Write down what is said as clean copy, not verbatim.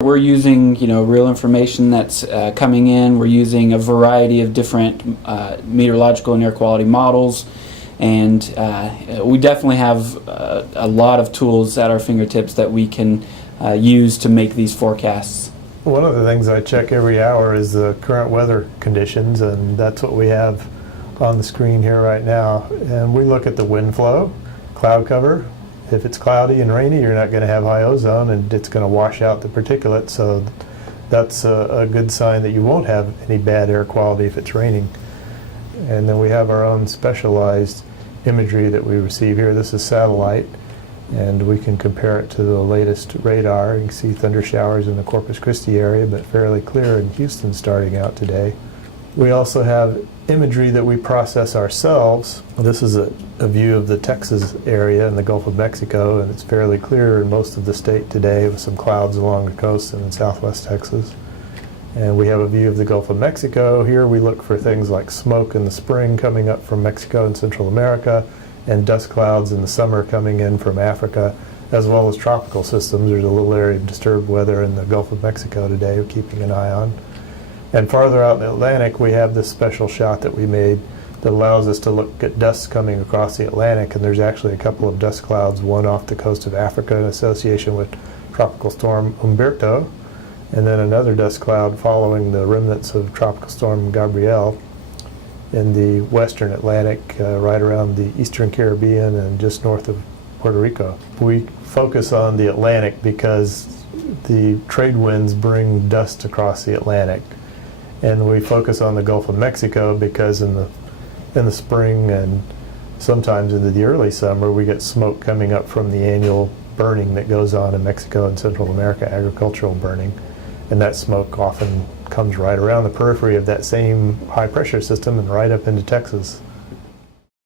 We're using, real information that's coming in. We're using a variety of different meteorological and air quality models, and we definitely have a lot of tools at our fingertips that we can use to make these forecasts. One of the things I check every hour is the current weather conditions, and that's what we have on the screen here right now. And we look at the wind flow, cloud cover. If it's cloudy and rainy, you're not going to have high ozone, and it's going to wash out the particulate, so that's a good sign that you won't have any bad air quality if it's raining. And then we have our own specialized imagery that we receive here. This is satellite, and we can compare it to the latest radar. You can see thunder showers in the Corpus Christi area, but fairly clear in Houston starting out today. We also have imagery that we process ourselves. This is a view of the Texas area and the Gulf of Mexico, and it's fairly clear in most of the state today with some clouds along the coast and in southwest Texas. And we have a view of the Gulf of Mexico. Here we look for things like smoke in the spring coming up from Mexico and Central America, and dust clouds in the summer coming in from Africa, as well as tropical systems. There's a little area of disturbed weather in the Gulf of Mexico today we're keeping an eye on. And farther out in the Atlantic, we have this special shot that we made that allows us to look at dust coming across the Atlantic, and there's actually a couple of dust clouds, one off the coast of Africa in association with Tropical Storm Umberto, and then another dust cloud following the remnants of Tropical Storm Gabrielle in the western Atlantic, right around the eastern Caribbean and just north of Puerto Rico. We focus on the Atlantic because the trade winds bring dust across the Atlantic. And we focus on the Gulf of Mexico because in the spring and sometimes into the early summer, we get smoke coming up from the annual burning that goes on in Mexico and Central America, agricultural burning. And that smoke often comes right around the periphery of that same high pressure system and right up into Texas.